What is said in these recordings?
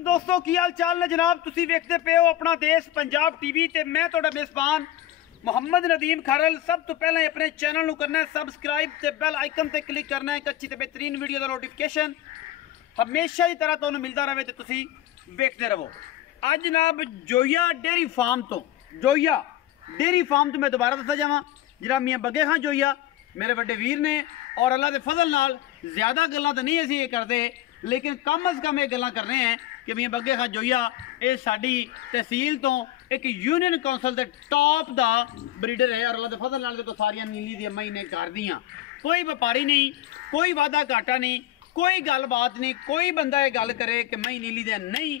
दोस्तों की हाल चाल ने जनाब तुसी वेखते पे हो अपना देश पंजाब टीवी ते मैं तुहाडा मेज़बान मोहम्मद नदीम खारल। सब तो पहले अपने चैनल नू करना है सबसक्राइब ते बेल आइकन ते क्लिक करना है एक अच्छी ते बेहतरीन वीडियो का नोटिफिकेशन हमेशा की तरह तुहानू मिलता रहे तो तुसी वेखते रहो। अज जनाब जोया डेयरी फार्म तो मैं दोबारा दसदा जावां जनाब मियाँ बग्गे खां जोया मेरे बड़े वीर ने और अल्लाह के फजल नाल ज़्यादा गल्लां तो नहीं असीं ये करते लेकिन कम अज़ कम ये गल्लां कर रहे हैं कि मियाँ बग्गे खां जोया ये साडी तहसील तो एक यूनियन कौंसल के टॉप का ब्रीडर है और अल्लाह के फजल नाल तो सारियां नीली दी अम्मा ही ने कर दियां। कोई व्यापारी नहीं, कोई वादा घाटा नहीं, कोई गलबात नहीं, कोई बंदा ये गल करे कि मई नीली दे नहीं,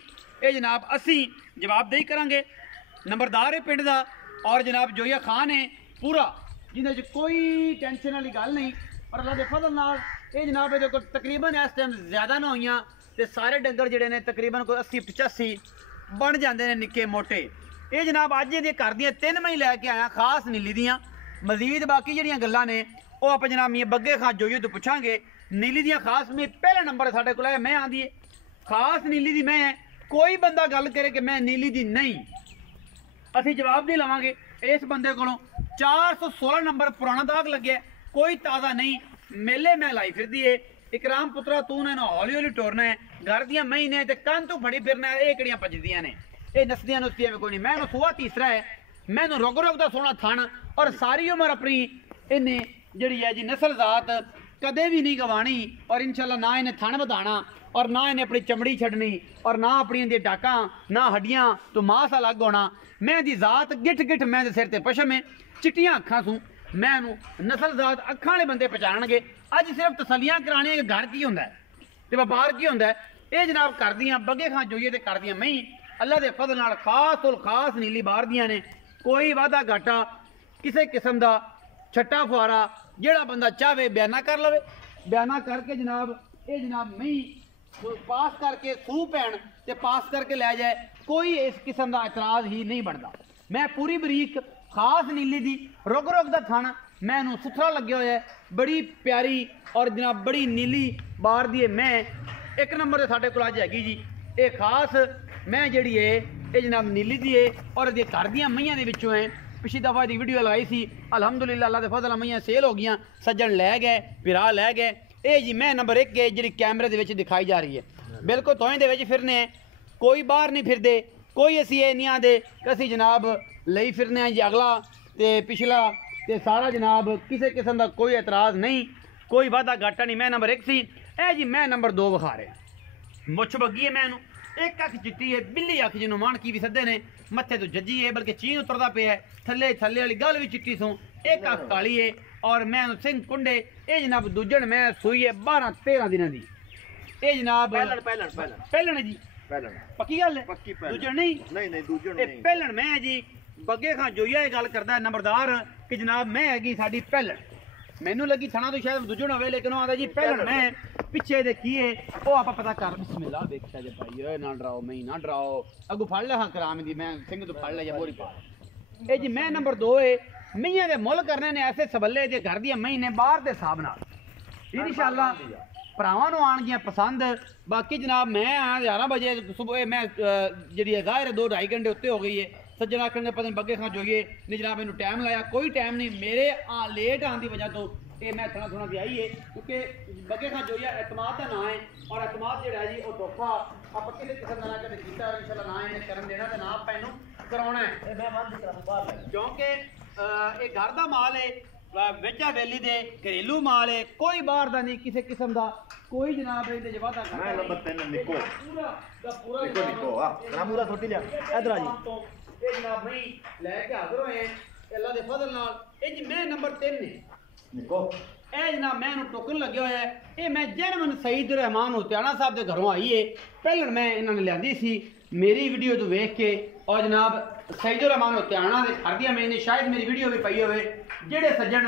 ये जनाब असी जवाबदेही करांगे। नंबरदार है पिंड दा और जनाब जोया खान है पूरा जिन्हें कोई टेंशन वाली गल नहीं और अल्लाह के फजल नाल ये जनाब ये तकरीबन इस टाइम ज़्यादा ना हुई तो सारे डंगर जोड़े ने तकरीबन कोई 80-85 बन जाते हैं निक्के मोटे। ये जनाब अज ये घर दियाँ 3 मई लैके आया खास नीली दियाँ। मजीद बाकी जड़ियाँ गल्लां ने वो आप जनाब मियाँ बग्गे खां जोइयो तो पूछांगे। नीली दियाँ खास में पहला नंबर साढ़े को मैं आँदी है खास नीली दी मैं है। कोई बंदा गल करे कि मैं नीली दी नहीं असी जवाब नहीं लवांगे। इस बंदे को 416 नंबर पुराना दाग लगे कोई ताज़ा नहीं मेले में लाई फिर है। इकराम पुत्रा तू ने हौली हौली टोरना है घर दियाँ महीने तो कन तू फड़ी फिरना है। ये कड़ियाँ भजदियाँ ने ये नसदियाँ नुसदियाँ भी कोई नहीं। मैं सूआ तीसरा है मैनू रुग रुग का सोना थन और सारी उम्र अपनी इन्हें जी है जी नस्ल जात कदे भी नहीं गवानी और इंशाल्लाह ना इन्हें थन बधाना और ना इन्हें अपनी चमड़ी छड़नी और ना अपनी डाका ना हड्डियां तो मास अलग होना। मैं दी जात गिठ गिठ मैं सिर ते पशम है चिट्टियां अखां सूं मैं नस्ल जात अखां वाले बंदे पहचानणगे। अज सिर्फ तसलियां कराने घर की होंदा है ते व्यापार की होंदा है। ये जनाब कर दियां बग्गे खां जोइये ते कर दियां मई अल्लाह के फजल नाल खास उल खास नीली बार दियां ने। कोई वादा घाटा किसी किस्म का छट्टा फुआरा जेड़ा बंदा चाहे बयाना कर लवे बयाना करके जनाब ये जनाब मई पास करके सू भैन ते पास करके लै जाए कोई इस किस्म का एतराज ही नहीं बनता। मैं पूरी बरीक खास नीली दी रुग रुग का थाना मैं सुथरा लगे हुआ है बड़ी प्यारी और जनाब बड़ी नीली बार दी मैं एक नंबर से साढ़े को अज हैगी जी। ये खास मैं जी है ये जनाब नीली दी है और ये घर दियाँ मईयां दे विचों है। पिछली दफ़ा की वीडियो लाई सी अलहमदुलिल्लाह अल्लाह के फजल मईयां सेल हो गई सज्जन लै गए पिरा लै गए। ये जी मैं नंबर 1 है जी कैमरे के दिखाई जा रही है बिल्कुल तोहें दे फिरने कोई बाहर नहीं फिरते कोई असी ये नहीं आते कि असी जनाब लई फिरने जी अगला तो पिछला तो सारा जनाब किसी किस्म का कोई एतराज़ नहीं कोई वादा घाटा नहीं। मैं नंबर 1 सी ए जी मैं नंबर 2 विखा रहा मुछ बग्गी है मैनू एक अख चिट्टी है बिल्ली अख जिन्हों मानकी भी सदे ने मत्थे तो जज्जी है बल्कि चीन उतरता पे है थले थले वाली गल भी चिट्टी सूँ एक अख काली है और मैं सिंह कुंडे ये जनाब दूजन मैं सूई है 12-13 दिन की ये जनाब पहलन है जी पक्की गल है दूजन नहीं दूजन पहलन मैं जी बग्गे खां जोइया गल करता है नंबरदार कि जनाब मैं हैगी साडी पहलन मैनू लगी थना तो शायद दूजन होवे लेकिन आता जी पहलन मैं पिछे देखिए वो आप पता कर बिस्मिल्लाह देखा जे भाई ना डराओ मैं ना डराओ अगू फड़ ले हाँ कराम दी मैं सिंह तो फड़ ले जा बोरी पा ये जी मैं नंबर 2 है मईयां दे मुल करने ने ऐसे सबले जे घर दी मई ने बाहर के हिसाब नाल इंशाअल्लाह भरावां नूं आण गियां पसंद। बाकी जनाब मैं 11 बजे सुबह मैं जी जाहिर है 2-2.5 घंटे उत्ते हो गई है सज्जन आखन पता नहीं बग्गे खां जोइये नहीं जनाब इनू टाइम लाया कोई टाइम नहीं मेरे लेट आने की वजह तो ये मैं थोड़ा थोड़ा भी आई है क्योंकि बग्गे खां जोइया एतमाद का नाम है और एतमाद जो है जी वो तोहफा आप किसी किस्म का ना कभी किया इंशाल्लाह ना इन्हें करन देना तो ना आप इनू कराउणा है क्योंकि ये घर का माल है विच हवेली दे घरेलू माल है कोई बाहर का नहीं किसी किस्म का कोई जनाब इहदे च वादा करदा नहीं। नंबर 3 निको पूरा निको रामूरा छोटी लिया इधर आ जी ये जनाब मई लैके हाजिर होए अल्लाह के फजल नाल ये जी मैं नंबर 3 ने निको ए जनाब मैं टोकन लगे हुआ है ये मैं जैनवन सईद रहमान हुत्याना साहब के घरों आई है पहले मैं इन्होंने लियांदी सी मेरी वीडियो तो वेख के और जनाब सईद रहमान हुत्याना के घर दियां मैंने शायद मेरी वीडियो भी पई होवे जेड़े सज्जन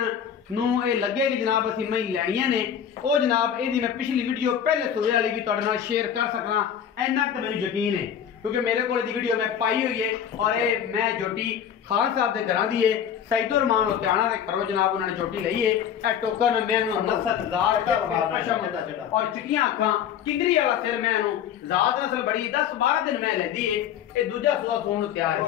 नूं ये लगे कि जनाब असीं मई लैणियां ने वो जनाब ये मैं पिछली वीडियो पहले सूबे वाली भी तुहाडे नाल शेयर कर सकना इन्ना तो मैनूं यकीन है क्योंकि मेरे को वीडियो मैं पाई हुई है और ये मैं झोटी खान साहब के घर दी है सईदुर रहमान लुधियाना के घरों जनाब उन्होंने झोटी लई है ए टोकन मैं 69,000 और चिटियां अखां किंगरी वाला सिर मैं जात नस्ल बड़ी 10-12 दिन मैं लेंदी है ये दूजा सूआ सोन नु तैयार है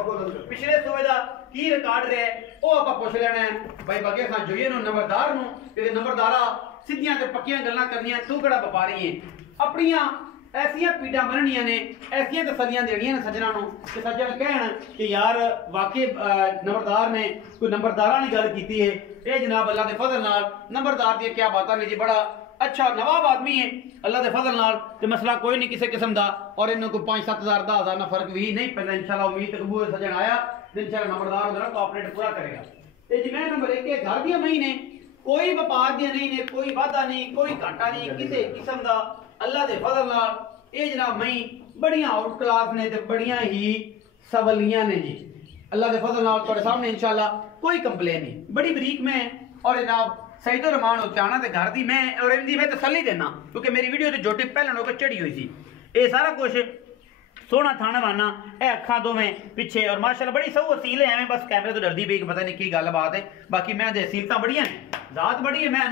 पिछले सूबे दा की रिकॉर्ड रहा है वो आप पुछ लेना है भाई बगे खान जोइए नु नंबरदार नु ते नंबरदारा सीधियां ते पक्कियां गल्लां करनियां तू केड़ा व्यापारी है अपनियां ऐसियां पीड़ा बननियां ने ऐसियां तसलियां देनियां ने सज्जना नु कि सज्जन कहन कि यार वाकई नंबरदार ने कोई नंबरदारा वाली गल कीती है ये जनाब अल्लाह दे फजल नाल नंबरदार दी क्या बातां ने जी बड़ा अच्छा नवाब आदमी है अल्लाह दे फजल नाल ते मसला कोई नहीं किसी किस्म दा और इन्हों को 5-7 हज़ार 10 हज़ार ना फर्क भी नहीं पैदा इंशाल्लाह उम्मीद कबूल सज्जन आया इंशाल्लाह नंबरदार उधर कोऑपरेट पूरा करेगा ये जी मैं नंबर 1 के घर दियां महीने कोई व्यापार दियां नहीं ने कोई वादा नहीं कोई घाटा नहीं किसी किस्म दा अल्लाह दे फजल नाल ये जनाब मई बड़ियां आउट क्लास ने ते बड़ियां ही सवलियां ने जी अल्लाह दे फजल नाल तुम्हारे सामने इंशाल्लाह कोई कंप्लेन नहीं बड़ी बरीक में और जनाब सईदुर रहमान लुधियाना के घर दी मैं और इनकी मैं तसल्ली देना क्योंकि मेरी वीडियो तो झोटी पहले होकर चढ़ी हुई थी ये सारा कुछ सोना थाना वाना ए अखा दोवें पीछे और माशाल्लाह बड़ी सऊ असील है एवं बस कैमरे तो डरदी पई कि पता नहीं की गल बात है बाकी मैं दे असीलता बढ़िया ने जात बड़ी है मैं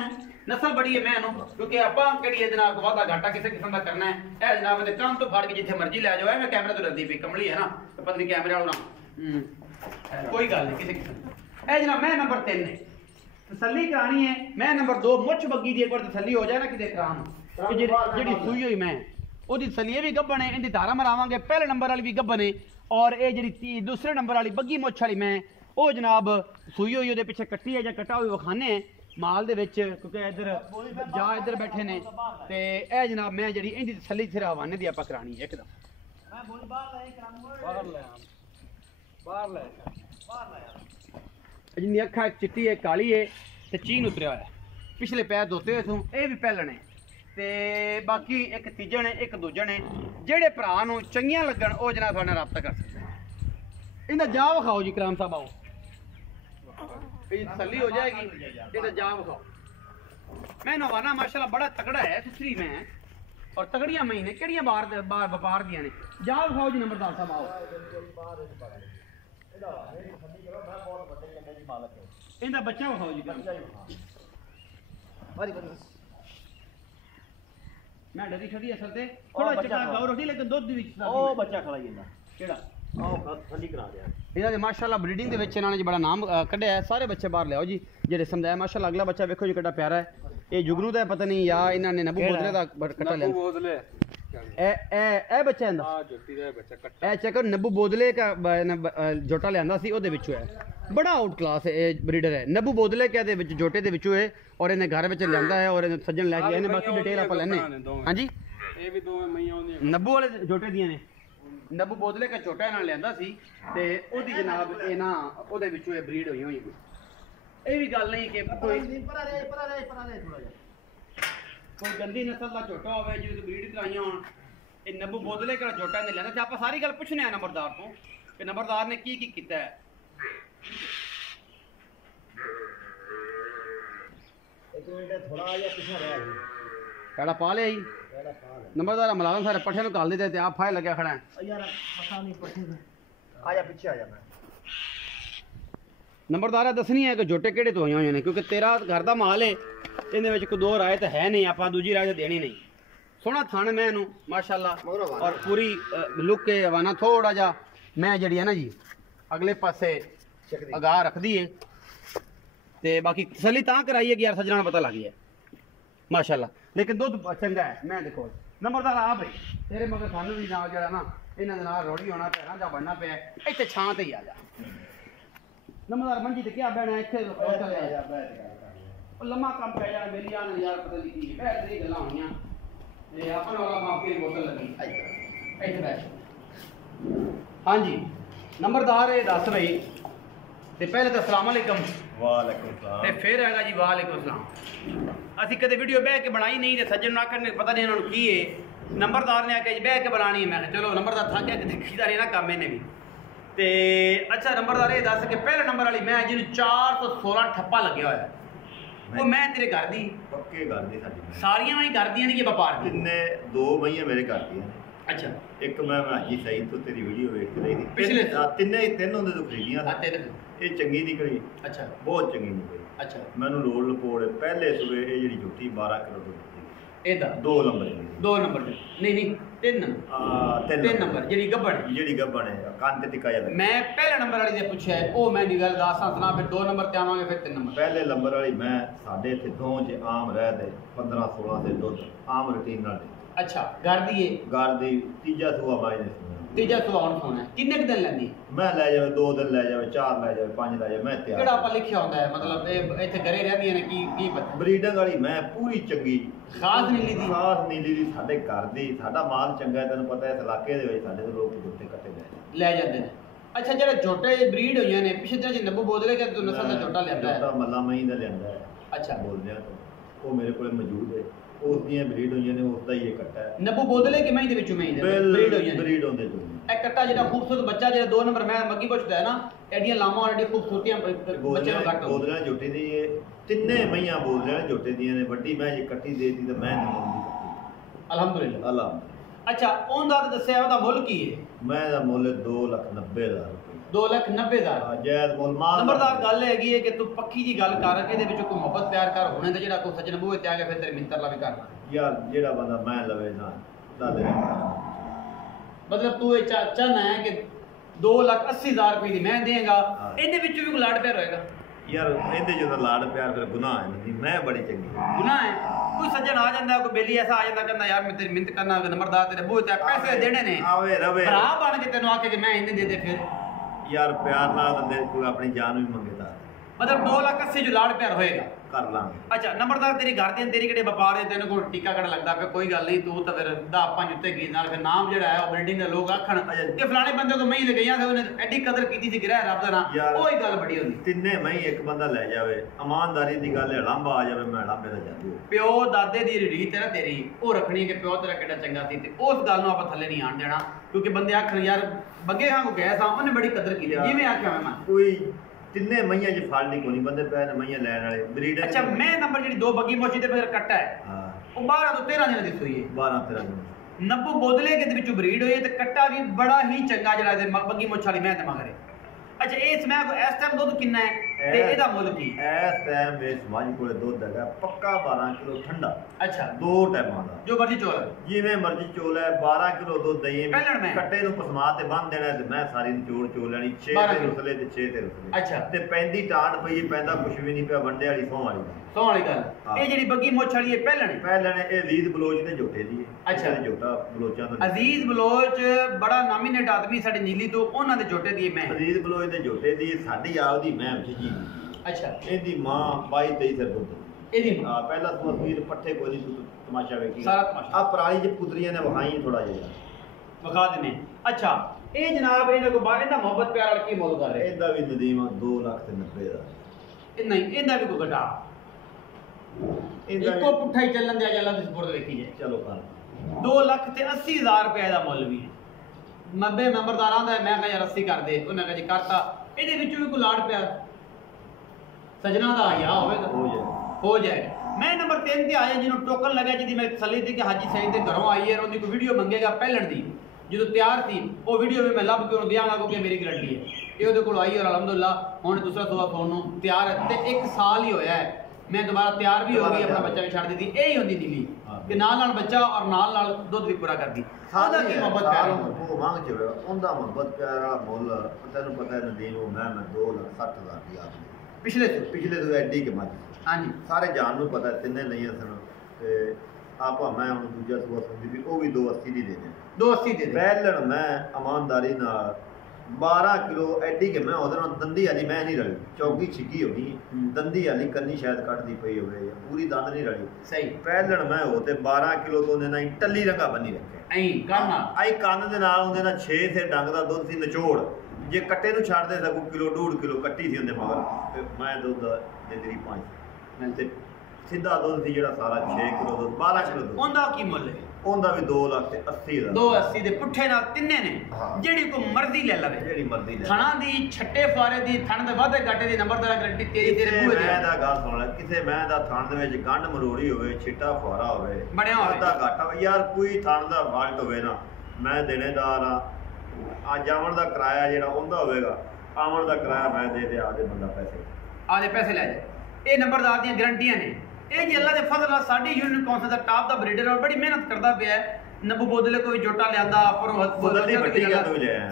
नस्ल बड़ी है मैं क्योंकि आपां केड़ी जनाब वादा घाटा किसी किस्म का करना है ए जनाब दे काम तो फाड़ के जिथे मर्जी ले जाओ मैं कैमरे तो डरदी पई कमली है ना तो पता नहीं कैमरे वाला कोई गल नहीं किसी किस्म ए जनाब मैं नंबर 3 ने तसल्ली करानी है मैं नंबर 2 मुछ बग्गी दी एक बार तसल्ली हो जाए ना कि कराम कि जेडी सुई हुई मैं ओदी तसल्ली भी गब्बन है इंदी धारा मरावांगे पहले नंबर वाली भी गब्बन है और ये जेडी दूसरे नंबर वाली बग्गी मुछ वाली मैं ओ जनाब सुई हुई ओदे पीछे कट्टी है या कटा हुई वखाने माल दे विच क्योंकि इधर जा इधर बैठे ने ते ए जनाब मैं जेडी इंदी तसल्ली सिर हवाने दी आपा करानी है एकदम मैं बोल बाहर ले जिन्नी अखा चिट्टी है काली है ते चीन उतरिया है पिछले पैर धोते हुए ये भी पहलने ते बाकी एक तीजन है एक दूजन है जेड़े भरा नूं चंगियां लगन वो जनाब थोड़े रब्ता कर सकते हैं इन्हें जा विखाओ जी कराम साहब आओ तसल्ली हो जाएगी इन्हें जा विखाओ मैं नवाना माशाल्लाह बड़ा तगड़ा है सुथरी में और तगड़ियां महीने केड़ियां बार व्यापार दियां ने जा विखाओ जी नंबरदार साहब आओ इनका बच्चा विखाओ जी मैं डरी छड़ी असल ते थोड़ा चिट्टा गाउर होती लेकिन दूध दी विच ओ बच्चा खड़ा जंदा केड़ा ओ ठंडी करा दिया इना दे माशाल्लाह ब्रीडिंग दे विच इन्होंने बड़ा नाम कढ़या है सारे बच्चे बाहर ले आओ जी जेडे समझाया माशाल्लाह अगला बच्चा देखो जी कितना प्यारा है ये जुगनू दा पता नहीं या इन्होंने नबू बोदले दा कट्टा ले नबू बोदले ए बच्चा इंदा हां जोटी दा बच्चा कट्टा ए चेक नबू बोदले का जोटा लेंदा सी ओदे विचों है बड़ा आउट क्लास है ब्रीडर है नबू बोदले क्या दे विच जोटे दे विचों है और इन्हें घर विच लेंदा है और सज्जन लेके आए ने बाकी डिटेल आप लेने हां जी ये भी दो मईयां होंदी नबू वाले जोटे दियां ने नबू बोदले का छोटा इन्हां लेंदा सी ते ओदी जनाब ए ना ओदे विचों ए ब्रीड होई होई ये भी गल नहीं कि कोई परा रे थोड़ा जा कोई गंदी नस्ल का छोटा होवे जो ब्रीड कराइयां होन ये नबू बोदले का छोटा ने लेंदा ते आप सारी गल पूछने आ नंबरदार तो कि नंबरदार ने की कीता है एक मिनट थोड़ा आ जा पीछे रह केड़ा पा ले नंबरदार मलावन सारे पठे नु काल दे ते आप फाय लगे खड़ा है यार पता नहीं पठे आ जा पीछे आ जा मैं नंबरदार दसनी है कि जोटे केड़े तो होई ने क्योंकि तेरा घर दा माल है इहदे विच कोई दो राय तो है नहीं आपा दूजी राय तो देनी नहीं सोहना थान मैं नू माशाल्लाह और पूरी लुक के हवाना थोड़ा जा मैं जड़ी है ना जी अगले पासे अगाह रख दी है ते बाकी तसल्ली तां कराई है कि यार सजना पता लग गया माशाल्लाह लेकिन दुध चंगा है मैं देखो नंबरदार आ भाई तेरे मगर थानू भी नाल जड़ा ना इन्हां दे नाल रोड़ी होना पैरां जा बनना पे इत्थे छां ते ही आ जा नंबरदार मंजी ते क्या बैठना इत्थे चले आ जा बैठ लम्मा काम पै जाना मेरी आने यार पता नहीं की बैठ दी गल्लां होईयां ते अपन वाला माफी बोतल लगी इत्थे बैठ हां जी नंबरदार ये दस भाई ते पहले तो अस्सलाम वालेकुम वालेकुम सलाम ते फिर हैगा जी वालेकुम सलाम असी कदे वीडियो बह के बनाई नहीं ते सज्जन ना करने पता नहीं इन्होंने की है नंबरदार ने आके बह के बनानी है मैं चलो नंबरदार था क्या देखीदा नहीं ना काम इन्हें भी ते अच्छा नंबरदार ये दस के पहले नंबर वाली मैं जिन्हें 416 ठप्पा लगे हुआ है वो मैं तेरे घर दी पक्के घर दी साडी सारियां मैं घर दी नहीं ये व्यापार दी इन्ने दो मईयां मेरे घर दी अच्छा एक मैं हाजी सईद तो तेरी वीडियो वेख के रही थी पिछले तीन होंदे तो खरीदियां हाँ तेरे ये चंगी निकली अच्छा बहुत चंगी निकली अच्छा मैनू लोड़ लपोड़ पहले सुबह ये जी झूठी 12 किलो दूध ਇਹਦਾ 2 नंबर दो नंबर नहीं तीन तीन नंबर ਜਿਹੜੀ ਗੱਬੜ है कान ते टिका जा मैं पहले नंबर वाली ने पूछा है ओ मैं दी गल दासां सुना फिर 2 नंबर ते आवांगे फिर 3 नंबर पहले नंबर वाली मैं साडे इथे दो च आम रहदे 15 16 से दूध आम रूटीन नाल अच्छा घर दी गार दी तीजा सुआ माई ने ਤੀਜਾ ਸੁਆਉਣ ਸੋਣਾ ਕਿੰਨੇ ਕੁ ਦਿਨ ਲੈਂਦੀ मैं ले जावे 2 दिन ले जावे 4 ले जावे 5 ले जावे मैं तैयार ਕਿਹੜਾ ਆਪਾਂ ਲਿਖਿਆ ਹੁੰਦਾ ਹੈ ਮਤਲਬ ਇਹ ਇੱਥੇ ਘਰੇ ਰਹਿੰਦੀਆਂ ਨੇ ਕੀ ਪਤਾ ਬਰੀਡਿੰਗ ਵਾਲੀ ਮੈਂ ਪੂਰੀ ਚੰਗੀ ਖਾਸ ਨੀਲੀ ਦੀ ਖਾਸ ਨੀਲੀ ਦੀ ਸਾਡੇ ਘਰ ਦੀ ਸਾਡਾ ਮਾਲ ਚੰਗਾ ਹੈ ਤੈਨੂੰ ਪਤਾ ਹੈ ਇਸ ਇਲਾਕੇ ਦੇ ਵਿੱਚ ਸਾਡੇ ਤੋਂ ਲੋਕ ਜੁੱਤੇ ਕੱਟੇ ਲੈ ਜਾਂਦੇ ਨੇ ਅੱਛਾ ਜਿਹੜੇ ਛੋਟੇ ਬਰੀਡ ਹੋਈਆਂ ਨੇ ਪਿਛੇ ਜਿਹੜਾ ਨੱਬੂ ਬੋਦਲੇ ਕਿ ਤੂੰ ਨਸਲ ਦਾ ਛੋਟਾ ਲਿਆਂਦਾ ਹੈ ਛੋਟਾ ਮੱਲਾ ਮਈ ਦਾ ਲਿਆਂਦਾ ਹੈ ਅੱਛਾ ਬੋਲਦਿਆਂ ਤੋਂ ਉਹ ਮੇਰੇ ਕੋਲ ਮੌਜੂਦ ਹੈ ਉਸ ਦੀਆਂ ਬਰੀਡ ਹੋਈਆਂ ਨੇ ਉਸ ਦਾ ਹੀ ਇਹ ਕੱਟਾ ਹੈ ਨੱਬੂ ਬੋਦਲੇ ਕਿ ਮਈ ਦੇ ਵਿੱਚੋਂ ਮਈ ਦੇ ਬਰੀਡ ਹੋਈਆਂ ਨੇ ਬਰੀਡ ਹੁੰਦੇ ਜੋ ਇਹ ਕੱਟਾ ਜਿਹੜਾ ਖੂਬਸੂਰਤ ਬੱਚਾ ਜਿਹੜਾ 2 ਨੰਬਰ ਮੈਂ ਮੱਗੀ ਪੁੱਛਦਾ ਹੈ ਨਾ ਐਡੀਆਂ ਲਾਮਾਂ ਐਡੀਆਂ ਖੂਬਸੂਰਤੀਆਂ ਬੱਚੇ ਨੂੰ ਕੱਟ ਬੋਦਲਿਆਂ ਝੋਟੇ ਦੀ ਇਹ ਤਿੰਨੇ ਮਈਆਂ ਬੋਦਲਿਆਂ ਝੋਟੇ ਦੀਆਂ ਨੇ ਵੱਡੀ ਮੈਂ ਜੇ ਕੱਟੀ ਦੇਤੀ ਤਾਂ ਮੈਂ ਨਹੀਂ ਮੰਗਦੀ ਅਲਹਮਦੁਲਿਲਾ ਅੱਲਾ ਅੱਛਾ ਉਹਦਾ ਤਾਂ ਦੱਸਿਆ ਉਹਦਾ ਮੁੱਲ ਕੀ ਹੈ ਮੈਂ ਦਾ ਮੁੱਲ 2,90,000 ਰੁਪਏ 2,90,000 ਜਾਇਜ਼ ਮੁੱਲ ਮਾਲ ਨੰਬਰਦਾਰ ਗੱਲ ਹੈਗੀ ਹੈ ਕਿ ਤੂੰ ਪੱਕੀ ਜੀ ਗੱਲ ਕਰ ਇਹਦੇ ਵਿੱਚ ਕੋਈ ਮੁਹੱਬਤ ਪਿਆਰ ਕਰ ਹੋਣੇ ਤੇ ਜਿਹੜਾ ਕੋਈ ਸੱਜਣ ਬੂਹੇ ਤੇ ਆ ਕੇ ਫਿਰ ਤੇਰੇ ਮਿੰਤਰ ਲਾ ਵੀ ਕਰਨਾ ਯਾਰ ਜਿਹੜਾ ਬੰਦਾ ਮੈਂ ਲਵੇ ਨਾ ਦਾਦੇ ਮਤਲਬ ਤੂੰ ਇਹ ਚਾਹਨਾ ਹੈ ਕਿ 2,80,000 ਰੁਪਏ ਦੀ ਮੈਂ ਦੇਗਾ ਇਹਦੇ ਵਿੱਚੋਂ ਵੀ ਕੋਈ ਲਾਡ ਪਿਆਰ ਹੋਏਗਾ ਯਾਰ ਇਹਦੇ ਜਦੋਂ ਲਾਡ ਪਿਆਰ ਫਿਰ ਗੁਨਾਹ ਹੈ ਨਹੀਂ ਮੈਂ ਬੜੀ ਚੰਗੀ ਗੁਨਾਹ ਹੈ ਕੋਈ ਸੱਜਣ ਆ ਜਾਂਦਾ ਕੋਈ ਬੇਲੀ ਐਸਾ ਆ ਜਾਂਦਾ ਕਹਿੰਦਾ ਯਾਰ ਮੈਂ ਤੇਰੀ ਮਿੰਤ ਕਰਨਾ ਨੰਬਰਦਾਰ ਤੇਰੇ ਬੂਹੇ ਤੇ ਪੈਸੇ ਦੇਣੇ ਨੇ ਆਵੇ ਰਵੇ ਭਰਾ ਬਣ ਕੇ ਤੈਨੂੰ ਆਕੇ ਕਿ ਮੈਂ ਇੰਨੇ ਦੇ ਫਿਰ ਯਾਰ ਪਿਆਰ ਨਾਲ ਤਾਂ ਕੋਈ ਆਪਣੀ ਜਾਨ ਵੀ ਮੰਗੇਦਾ ਮਤਲਬ 2,80,000 ਜੋ ਲਾਡ ਪਿਆਰ ਹੋਏਗਾ ਕਰ ਲਾਂਗੇ ਅੱਛਾ ਨੰਬਰਦਾਰ ਤੇਰੀ ਘਰ ਦੇ ਤੇਰੀ ਕਿਹੜੇ ਵਪਾਰ ਹੈ ਤੈਨੂੰ ਕੋਈ ਟੀਕਾ ਕੜ ਲੱਗਦਾ ਪਿਆ ਕੋਈ ਗੱਲ ਨਹੀਂ ਤੂੰ ਤਾਂ ਫਿਰ 10-5 ਉੱਤੇ ਗਈ ਨਾਲ ਫਿਰ ਨਾਮ ਜਿਹੜਾ ਹੈ ਉਹ ਬਿਲਡਿੰਗ ਦੇ ਲੋਕ ਆਖਣ ਕਿ ਫਲਾਣੇ ਬੰਦੇ ਤੋਂ ਮੈਂ ਹੀ ਲਗਈਆਂ ਤੇ ਉਹਨੇ ਐਡੀ ਕਦਰ ਕੀਤੀ ਸੀ ਗਿਰਾ ਰੱਬ ਦਾ ਨਾਮ ਉਹ ਹੀ ਗੱਲ ਬੜੀ ਹੁੰਦੀ ਤਿੰਨੇ ਮੈਂ ਇੱਕ ਬੰਦਾ ਲੈ ਜਾਵੇ ਇਮਾਨਦਾਰੀ ਦੀ ਗੱਲ ਹੈ ਲੰਬਾ ਆ ਜਾਵੇ ਮੈਂ ਲੰਬੇ ਦਾ ਜਾਦੂ ਪਿਓ ਦਾਦੇ ਦੀ ਰੀਤ ਹੈ ਨਾ ਤੇਰੀ ਉਹ ਰੱਖਣੀ ਕਿ ਪਿਓ ਤੇਰਾ ਕਿੱਡਾ ਚੰਗਾ ਸੀ ਤੇ ਉਸ ਗੱਲ ਨੂੰ ਆਪਾਂ ਥੱਲੇ ਨਹੀਂ ਆਣ ਦੇਣਾ ਕਿਉਂਕਿ ਬੰਦੇ ਆਖਣ ਯਾਰ ਬੱਗੇ ਹਾਂ ਕੋ ਗਏ ਸਾਂ ਉਹਨੇ ਬੜੀ ਕਦਰ ਕੀਤੀ ਜਿਵੇਂ ਆਖਿਆ ਮੈਂ ਕੋਈ ਤਿੰਨੇ ਮਈਆਂ ਚ ਫਲ ਨਹੀਂ ਕੋਈ ਬੰਦੇ ਪੈ ਨੇ ਮਈਆਂ ਲੈਣ ਵਾਲੇ ਬਰੀਡਰ ਅੱਛਾ ਮੈਂ ਨੰਬਰ ਜਿਹੜੀ 2 ਬੱਗੀ ਮੋਚੀ ਤੇ ਫਿਰ ਕੱਟਾ ਹੈ ਹਾਂ ਉਹ 12 ਤੋਂ 13 ਦਿਨ ਦੀ ਸੂਈ ਹੈ 12-13 ਦਿਨ ਨੱਬੂ ਬੋਦਲੇ ਕੇ ਦੇ ਵਿੱਚੋਂ ਬਰੀਡ ਹੋਈ ਹੈ ਤੇ ਕੱਟਾ ਵੀ ਬੜਾ ਹੀ ਚੰਗਾ ਜਿਹੜਾ ਇਹਦੇ ਬੱਗੀ ਮੋਛ ਵਾਲੀ ਮੈਂ ਤੇ ਮਗਰੇ ਅੱਛਾ ਇਸ ਮੈਂ ਇਸ ਟਾਈਮ ਦੁੱਧ ਕਿੰਨਾ ਹੈ ਤੇ ਇਹਦਾ ਮੁੱਲ ਕੀ ਇਸ ਟਾਈਮ ਵਿੱਚ ਸਮਾਜ ਕੋਲੇ ਦੁੱਧ ਹੈਗਾ ਪੱਕਾ 12 ਕਿਲੋ ਠੰਡਾ ਅੱਛਾ 2 ਟਾਈਮਾਂ ਦਾ ਜੋ ਮਰਜ਼ੀ ਚੋਲ ਜਿਵੇਂ ਮਰਜ਼ੀ ਚੋਲ ਹੈ 12 ਕਿਲੋ ਦੁੱਧ ਦਈਏ ਪਹਿਲਣ ਮੈਂ ਕੱਟੇ ਨੂੰ ਪਸਮਾ ਤੇ ਬੰਨ ਦੇਣਾ ਤੇ ਮੈਂ ਸਾਰੀ ਨਿਚੋੜ ਚੋਲ ਲੈਣੀ 6 ਤੇ ਰੁਸਲੇ ਤੇ 6 ਤੇ ਰੁਸਲੇ ਅੱਛਾ ਤੇ ਪੈਂਦੀ ਟਾਂਡ ਪਈ ਪੈਂਦਾ ਕੁਛ ਵੀ ਨਹੀਂ ਪਿਆ ਵੰਡੇ ਵਾਲੀ ਸੌਂ ਵਾਲੀ ਸੌਂ ਵਾਲੀ ਗੱਲ ਇਹ ਜਿਹੜੀ ਬੱਗੀ ਮੁੱਛ ਵਾਲੀ ਇਹ ਪਹਿਲਣ ਇਹ ਅਜ਼ੀਜ਼ ਬਲੋਚ ਦੇ ਝੋਟੇ ਦੀ ਹੈ ਅੱਛਾ ਝੋਟਾ ਬਲੋਚਾਂ ਦਾ ਅਜ਼ੀਜ਼ ਬਲੋਚ ਬੜਾ ਨਾਮੀਨੇਟ ਆਦਮੀ ਸਾਡੀ ਨੀਲੀ ਤੋਂ ਉਹਨਾਂ ਦੇ ਝੋਟੇ ਦੀ ਮੈਂ ਅਜ਼ੀਜ਼ ਬਲੋਚ ਦੇ ਝੋਟੇ ਦੀ ਸਾਡੀ ਆਪਦੀ ਮੈਂ ਜੀ ਅੱਛਾ ਇਹਦੀ ਮਾਂ 22-23 ਸਿਰ ਦੁੱਧ ਇਹਦੀ ਹਾਂ ਪਹਿਲਾ ਤਸਵੀਰ ਪੱਠੇ ਕੋਈ ਨਹੀਂ ਤਮਾਸ਼ਾ ਵੇਖੀ ਸਾਰਾ ਤਮਾਸ਼ਾ ਆ ਪਰਾਲੀ ਚ ਪੁੱਤਰੀਆਂ ਨੇ ਵਹਾਈ ਥੋੜਾ ਜਿਹਾ ਵਿਖਾ ਦਿੰਨੇ ਅੱਛਾ ਇਹ ਜਨਾਬ ਇਹਨਾਂ ਕੋ ਬਾਹਰ ਇਹਦਾ ਮੁਹੱਬਤ ਪਿਆਰ ਵਾਲਾ ਕੀ ਮੁੱਲ ਕਰ ਰਹੇ ਇਹਦਾ ਵੀ ਨਦੀਮ 2,90,000 ਇਹ ਨਹੀਂ ਇਹਦਾ ਵੀ ਕੋਈ ਘਟਾ ਇੱਕੋ ਪੁੱਠਾ ਹੀ ਚੱਲਣ ਦਿਆ ਜੱਲਾ ਦੀ ਸਪੋਰਟ ਵੇਖੀ ਜੇ ਚਲੋ ਕਰ 2,80,000 ਰੁਪਏ ਦਾ ਮੁੱਲ ਵੀ ਹੈ 90 ਨੰਬਰਦਾਰਾਂ ਦਾ ਮੈਂ ਕਿਹਾ ਯਾਰ 80 ਕਰ ਦੇ ਉਹਨੇ ਕਿਹਾ ਜੀ ਕਰਤਾ ਇਹਦੇ ਵਿੱਚ ਵੀ ਕੋਈ ਲਾੜ ਪਿਆਰ ਸਜਣਾ ਦਾ ਆਇਆ ਹੋਵੇਗਾ ਹੋ ਜਾਏਗਾ ਮੈਂ ਨੰਬਰ 3 ਤੇ ਆਇਆ ਜਿਹਨੂੰ ਟੋਕਨ ਲੱਗਿਆ ਜਿਹਦੀ ਮੈਂ ਤਸੱਲੀ ਦੀ ਕਿ ਹਾਜੀ ਸਈਦ ਦੇ ਘਰੋਂ ਆਈ ਹੈ ਉਹਦੀ ਕੋਈ ਵੀਡੀਓ ਮੰਗੇਗਾ ਪਹਿਲਣ ਦੀ ਜਦੋਂ ਤਿਆਰ ਸੀ ਉਹ ਵੀਡੀਓ ਵੀ ਮੈਂ ਲੱਭ ਕੇ ਉਹਨੂੰ ਦਿਆਂਗਾ ਕਿਉਂਕਿ ਮੇਰੀ ਗਰੰਟੀ ਹੈ ਇਹ ਉਹਦੇ ਕੋਲ ਆਈ ਔਰ ਅਲਹਮਦੁਲਿਲਾ ਹੁਣ ਦੂਸਰਾ ਸੂਆ ਫੋਨ ਨੂੰ ਤਿਆਰ ਹੈ ਤੇ 1 ਸਾਲ ਹੀ ਹੋਇਆ ਹੈ ਮੈਂ ਦੁਬਾਰਾ ਤਿਆਰ ਵੀ ਹੋ ਗਈ ਆਪਣਾ ਬੱਚਾ ਵੀ ਛੱਡ ਦਿੱਤੀ ਇਹ ਹੀ ਹੁੰਦੀ ਨੀਲੀ ਕਿ ਨਾਲ ਬੱਚਾ ਔਰ ਨਾਲ ਦੁੱਧ ਵੀ ਪੂਰਾ ਕਰਦੀ ਉਹਦਾ ਕੀ ਮੁਹੱਬਤ ਪਿਆਰ ਉਹ ਮੰਗ ਚਵੇ ਉਹਦਾ ਮੁਹੱਬਤ ਪਿਆਰ ਵਾਲਾ ਮੁੱਲ ਤੈਨੂੰ ਪਤਾ ਹੈ ਨਦੀਮ ਉਹ ਮੈਂ 2,60,000 ਦੀ ਆ ਪਿਛਲੇ ਤੋਂ ਐਡੀ ਕਿ ਮੱਝ ਹਾਂਜੀ ਸਾਰੇ ਜਾਣ ਨੂੰ ਪਤਾ ਤਿੰਨੇ ਲਈਆਂ ਸਨ ਤੇ ਆਪਾ ਮੈਂ ਹੁਣ ਦੂਜਾ ਸੂਆ ਸੰਦੀ ਵੀ ਉਹ ਵੀ 2,80 ਦੀ ਦੇ ਦੇ 2,80 ਦੇ ਪਹਿਲਣ ਮੈਂ ਇਮਾਨਦਾਰੀ ਨਾਲ 12 ਕਿਲੋ ਐਡੀ ਕਿ ਮੈਂ ਉਹਦੇ ਨਾਲ ਦੰਦੀ ਵਾਲੀ ਮੈਂ ਨਹੀਂ ਰਲੀ ਚੌਕੀ ਛਿੱਗੀ ਹੋ ਗਈ ਦੰਦੀ ਵਾਲੀ ਕੰਨੀ ਸ਼ਾਇਦ ਕੱਢਦੀ ਪਈ ਹੋਵੇ ਪੂਰੀ ਦੰਦ ਨਹੀਂ ਰਲੀ ਸਹੀ ਪਹਿਲਣ ਮੈਂ ਉਹ ਤੇ 12 ਕਿਲੋ ਤੋਂ ਉਹਨੇ ਨਾਲ ਟੱਲੀ ਰੰਗਾ ਬੰਨੀ ਰੱਖਿਆ ਐਂ ਕੰਨ ਆਈ ਕੰਨ ਦੇ ਨਾਲ ਉਹਦੇ ਨਾਲ 6 ਸੇ ਡੰਗ ਦਾ ਦੁੱਧ ਸੀ ਨਿਚੋੜ ਜੇ ਕੱਟੇ ਨੂੰ ਛੱਡਦੇ ਤਾਂ ਕੋਈ ਕਿਲੋ 1.5 ਕਿਲੋ ਕੱਟੀ ਸੀ ਉਹਦੇ ਮਗਰ ਮੈਂ ਦੁੱਧ ਦਿੰਦੀ 5 ਤੇ ਸਿੱਧਾ ਦੁੱਧ ਸੀ ਜਿਹੜਾ ਸਾਰਾ 6 ਕਿਲੋ ਦੁੱਧ 12 ਕਿਲੋ ਦੁੱਧ ਉਹਦਾ ਕੀ ਮੁੱਲ ਹੈ ਉਹਦਾ ਵੀ 2,80,000 2,80 ਦੇ ਪੁੱਠੇ ਨਾਲ ਤਿੰਨੇ ਨੇ ਜਿਹੜੀ ਕੋਈ ਮਰਜ਼ੀ ਲੈ ਲਵੇ ਜਿਹੜੀ ਮਰਜ਼ੀ ਲੈ ਥਣਾ ਦੀ ਛੱਟੇ ਫਾਰੇ ਦੀ ਥਣ ਦੇ ਵਾਧੇ ਘਾਟੇ ਦੀ ਨੰਬਰਦਾਰ ਗਰੰਟੀ ਤੇਰੇ ਮੂੰਹ ਤੇ ਮੈਂ ਦਾ ਗੱਲ ਸੁਣ ਲੈ ਕਿਸੇ ਮੈਂ ਦਾ ਥਣ ਦੇ ਵਿੱਚ ਗੰਢ ਮਰੋੜੀ ਹੋਵੇ ਛਿੱਟਾ ਫੁਆਰਾ ਹੋਵੇ ਬਣਿਆ ਹੋਵੇ ਅੱਧਾ ਘਾਟਾ ਯਾਰ ਕੋਈ ਥਣ ਦਾ ਫਾਲਟ ਹੋਵੇ ਨਾ मैं देनेदार हाँ। अज आवन का किराया जो उनका होगा, आवन का किराया मैं दे आदे बंदा पैसे आदे पैसे लै जाए। ये नंबरदार दी गारंटियां ने। ये जी अल्लाह के फजल नाल साडी यूनियन कौंसल का टॉप का ब्रीडर और बड़ी मेहनत करता पिया है। नब्बू बोदले को भी झोटा लिया,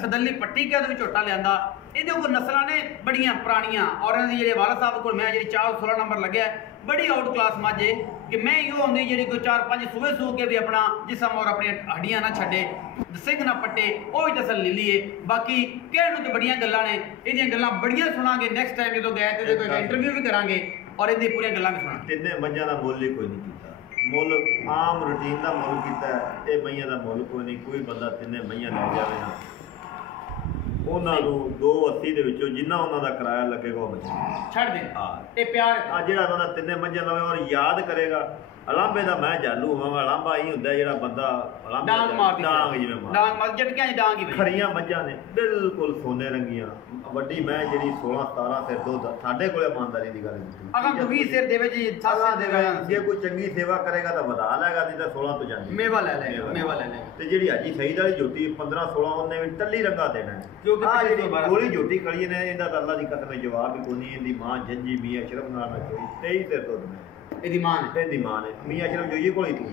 सदली पट्टी क्या भी झोटा लिया। ये कोई नस्लों ने बड़िया पुरानियां और इन्होंने वाला साहब को मैं जी 4-16 नंबर लगे बड़ी आउट क्लास मझ है कि मैं यो आँदी जी कोई 4-5 सूबे सूह के भी अपना जिसम और अपनी हड्डियां ना छे, सिंह ना पट्टे, वो भी तसल ले लीए। बाकी कहने तो बड़िया गल्लां ने, ये गल्लां बड़िया सुनांगे नेक्स्ट टाइम जो गए तो कोई इंटरव्यू भी करांगे और इहदी पूरी गल्लां भी सुनांगे। तिन्ने मझां दा मुੱਲ ही कोई नहीं कीता, मुੱਲ आम रूटीन का मुੱਲ कीता है। ये मईयां का मुੱਲ कोई नहीं, कोई बंदा तिन्ने मईयां लै जावे ना उन्होंने 280 ਦੇ ਵਿੱਚੋਂ ਜਿੰਨਾ ਉਹਨਾਂ ਦਾ ਕਿਰਾਇਆ ਲੱਗੇਗਾ ਉਹ ਛੱਡ ਦੇ। ਇਹ ਪਿਆਰ ਆ ਜਿਹੜਾ ਉਹਨਾਂ ਦਾ ਤਿੰਨੇ ਮੱਝਾਂ ਲਵੇ ਔਰ ਯਾਦ ਕਰੇਗਾ ਅਲਾਂਬੇ ਦਾ ਮੈਂ ਜਾਲੂ ਹੋਵਾਂ। ਅਲਾਂਬਾ ਹੀ ਹੁੰਦਾ ਜਿਹੜਾ ਬੰਦਾ ਡਾਂਗ ਮਾਰਦੀ, ਡਾਂਗ ਜਿਵੇਂ ਡਾਂਗ ਮਾਰ ਜਟਕਿਆਂ ਦੀ ਡਾਂਗ ਹੀ ਖੜੀਆਂ ਮੱਝਾਂ ਨੇ ਬਿਲਕੁਲ ਸੋਨੇ ਰੰਗੀਆਂ। ਵੱਡੀ ਮੈਂ ਜਿਹੜੀ 16-17 ਸਿਰ ਦੁੱਧ ਸਾਡੇ ਕੋਲੇ ਇਮਾਨਦਾਰੀ ਦੀ ਗੱਲ ਕੀਤੀ ਅਗਮ ਤੋਂ 20 ਸਿਰ ਦੇਵੇ ਜੀ 7 ਸਿਰ ਦੇਵੇ। ਜੇ ਕੋਈ ਚੰਗੀ ਸੇਵਾ ਕਰੇਗਾ ਤਾਂ ਵਧਾ ਲੈਗਾ, ਨਹੀਂ ਤਾਂ 16 ਤੋਂ ਜਾਂਦੀ ਮੇਵਾ ਲੈ ਲੈ ਮੇਵਾ ਲੈ ਲੈ। ਤੇ ਜਿਹੜੀ ਹਾਜੀ ਸਈਦ ਵਾਲੀ ਝੋਟੀ 15-16 ਉਹਨੇ ਵੀ ਟੱਲੀ ਰੰਗਾ ਦੇਣਾ ਹੈ। ਜੋ ਕਿ ਜਿਹੜੀ ਗੋਲੀ ਝੋਟੀ ਖੜੀ ਨੇ ਇਹਦਾ ਤਾਂ ਅੱਲਾ ਦੀ ਕਸਮ ਜਵਾਬ ਹੀ ਕੋਈ ਨਹੀਂ। ਇਹਦੀ ਮਾਂ ਜੱਜੀ ਮੀਆਂ ਅਸ਼ਰਫ ਨਾਲ ਨਾ ਚੋਈ 23 ਸਿਰ ਦੁੱਧ ਨੇ। ਇਹਦੀ ਮਾਂ ਨੇ, ਇਹਦੀ ਮਾਂ ਨੇ ਮੀਆਂ ਅਸ਼ਰਫ ਜੋਈਏ ਕੋਲ ਹੀ ਤੂੰ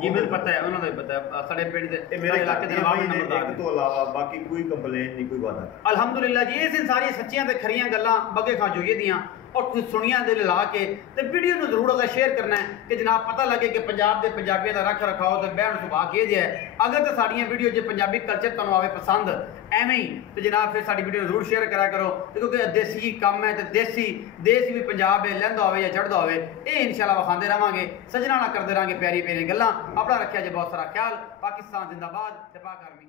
ਜੀ ਮੈਨੂੰ ਪਤਾ ਹੈ, ਉਹਨਾਂ ਦਾ ਵੀ ਪਤਾ ਹੈ। ਸਾਡੇ ਪਿੰਡ ਦੇ ਇਹ ਮੇਰੇ ਇਲਾਕੇ ਦੇ ਨਵਾਬ ਨੰਬਰਦਾਰ ਇੱਕ ਤੋਂ ਇਲਾਵਾ ਬਾਕੀ ਕੋਈ ਕੰਪਲੇਂਟ ਨਹੀਂ, ਕੋਈ ਵਾਦਾ। ਅਲਹਮਦੁਲਿਲਾ ਜੀ ਇਹ ਸਾਰੀਆਂ ਸੱਚੀਆਂ ਤੇ ਖਰੀਆਂ ਗੱਲਾਂ ਬੱਗੇ ਖਾਂ ਜੋਈਏ ਦੀਆਂ और कुछ सुनिया दिल ला के तो वीडियो में जरूर अगर शेयर करना है कि जनाब पता लगे कि पंजाब के पंजाबियों का रख रखाव तो बहन सुभाव के है। अगर तो साड़ियाँ वीडियो जो पंजाबी कल्चर तुहानूं आवे पसंद एवें ही तो जनाब फिर साड़ी वीडियो जरूर शेयर करा करो, क्योंकि देसी काम है तो देसी भी पंजाब है लहंदा होवे या चढ़दा होवे ये इंशाल्लाह विखांदे रहांगे, सजना ना करते रहेंगे प्यारी प्यारी गल्लां। अपना रखिया जे बहुत सारा ख्याल। पाकिस्तान जिंदाबाद, पाक आर्मी।